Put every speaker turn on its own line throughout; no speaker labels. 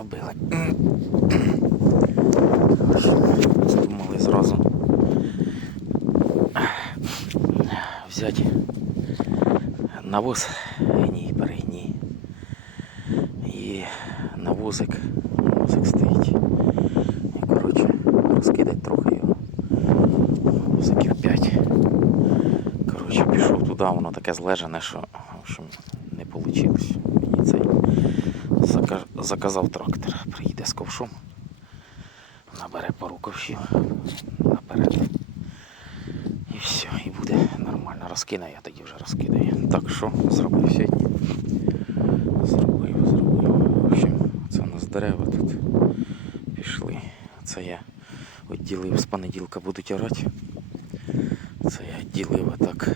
зробили. Думали зразу взяти навоз гній, перегній. І навозик, навозик стоїть. І коротше, розкидать трохи його. Навозиків 5. Коротше, пішов туди, воно таке злежане, що в общем, не вийшло. Мені цей заказав трактор. Приїде з ковшом. Набере пару ковшів наперед. І все, і буде нормально. Розкине, я тоді вже розкидаю. Так що зробив сьогодні. Зробив, зробив. В общем, це у нас дерева тут пішли. Це я відділив з понеділка будуть орати. Це я відділив отак,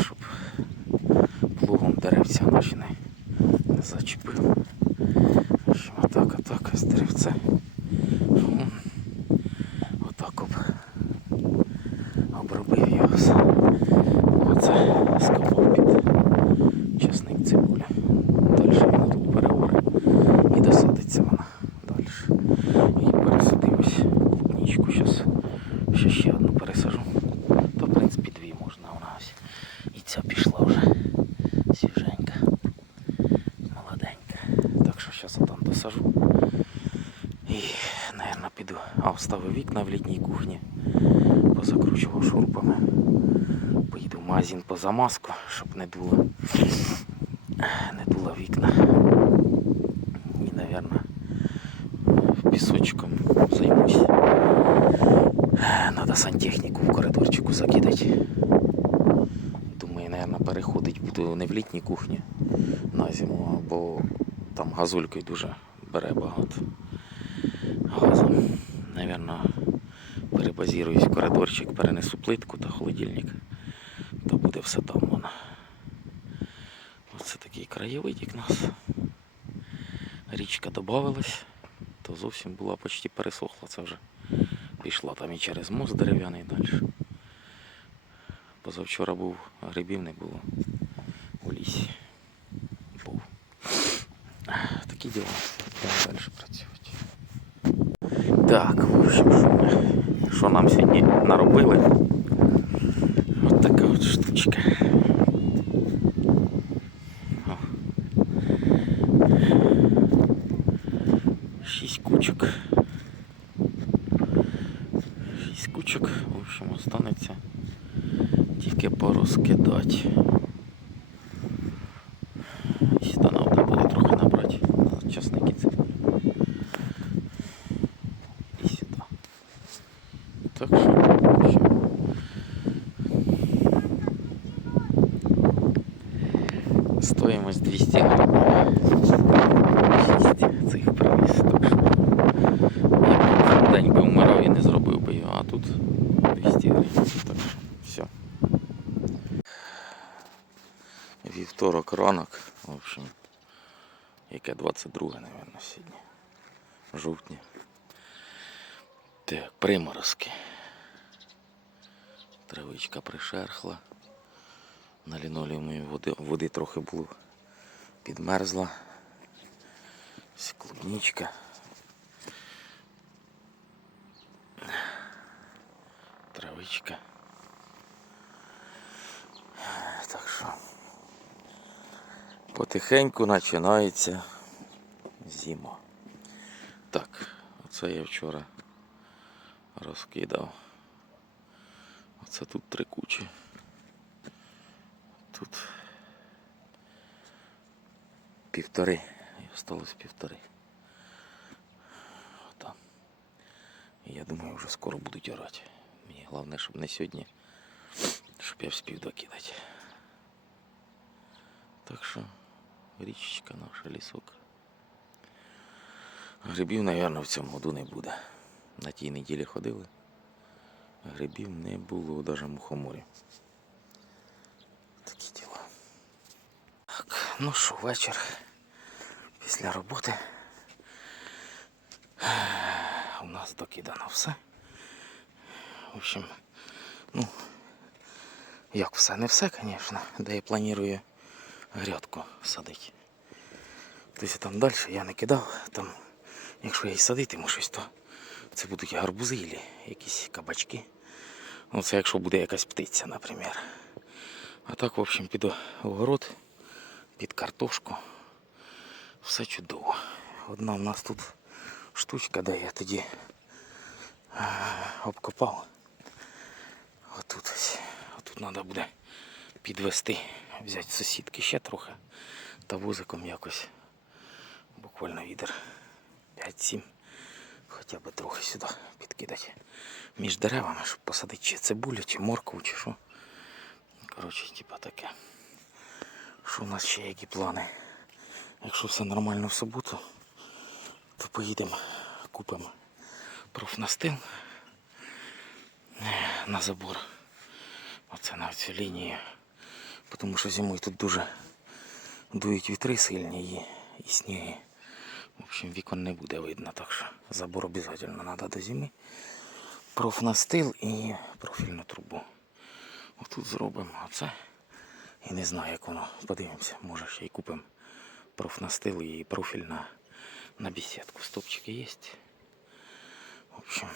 щоб плугом деревця не зачепив. Отак, отак, ось. Отак об, обробив його. Оце скопав під часник цибуля. Далі вона тут переоре і досадиться вона далі. І пересадив клубничку. Зараз ще ще одну пересажу. То, в принципі, дві можна вона ось. І ця пішла вже свіженька, молоденька. Так що зараз я там досажу. І, мабуть, піду. А, вставив вікна в літній кухні, позакручував шурупами. Поїду в магазин по щоб не дуло. Не дуло вікна. І, мабуть, пісочком займусь. Надо сантехніку в коридорчику закидати. Думаю, мабуть, переходить буду не в літній кухні на зиму, бо там газулькою дуже бере багато газу. Навірно, перебазіруюсь в коридорчик, перенесу плитку та холодильник. То буде все там воно. Оце такий краєвидік у нас. Річка додавалась, то зовсім була почти пересохла. Це вже пішла там і через мост дерев'яний далі. Позавчора був, грибів не було у лісі. Був. Такі діла. Далі працювати. Так, в общем, що, нам сьогодні наробили? От така от штучка. Шість кучок. Шість кучок, в общем, останеться тільки порозкидати. І сюди треба буде трохи набрати на часники цибулі. І сюди. Так що, в общем, стоїмость 200 гривень. 6 цих привіз. Так день би вмирав і не зробив би його, а тут 200 гривень. Так що все. Вівторок ранок, в общем, яке 22, напевно, сьогодні. Жовтня. Так, приморозки. Травичка пришерхла. На лінолеумі води, води трохи було підмерзла. Ось клубничка. Травичка. Так що потихеньку починається зима. Так, оце я вчора розкидав. Оце тут три кучі. Тут півтори. Осталось півтори. Отам. Я думаю, вже скоро будуть орати. Мені головне, щоб не сьогодні, щоб я вспів докидати. Так що річечка наша лісок. Грибів, мабуть, в цьому году не буде. На тій неділі ходили. Грибів не було навіть мухоморі. Такі діла. Так, ну що, вечір після роботи. У нас докидано все. В общем, ну, як все, не все, звісно, де я планую грядку садити. Тобто там далі я не кидав. Там, якщо я і садитиму щось, то це будуть гарбузи або якісь кабачки. Ну, це якщо буде якась птиця, наприклад. А так, в общем, під огород, під картошку. Все чудово. Одна в нас тут штучка, де я тоді е, обкопав. Отут. Отут треба буде підвести, взяти сусідки ще трохи та возиком якось. Буквально відер 5-7. Хоча б трохи сюди підкидати. Між деревами, щоб посадити чи цибулю, чи моркву, чи що. Коротше, типа таке. Що у нас ще які плани? Якщо все нормально в суботу, то поїдемо, купимо профнастил е, на забор. Оце на цю лінію. Тому що зимою тут дуже дують вітри сильні і, і сніги. В общем, вікон не буде видно, так що забор обов'язково треба до зими. Профнастил і профільну трубу. Отут зробимо оце. І не знаю, як воно. Подивимося, може ще й купимо профнастил і профіль на, на бесідку. Стопчики є. В общем,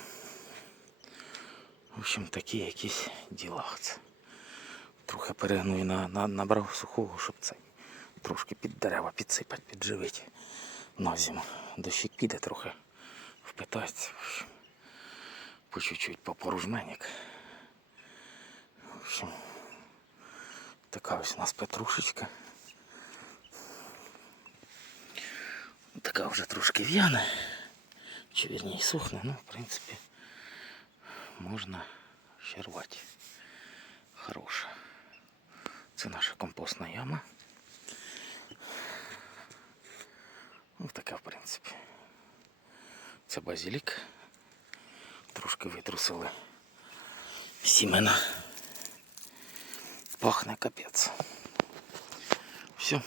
в общем, такі якісь діла. Трохи перегну і на, на, набрав сухого, щоб цей трошки під дерева підсипати, підживити на зиму. Дощик піде трохи впитається. По чуть-чуть по поружменник. В общем, така ось у нас петрушечка. Така вже трошки в'яне. Чи вірніше сухне, ну, в принципі, можна ще рвати. Хороша. Це наша компостна яма. Ну, така, в принципі. Це базилік. Трошки витрусили сімена. Пахне капець. Все.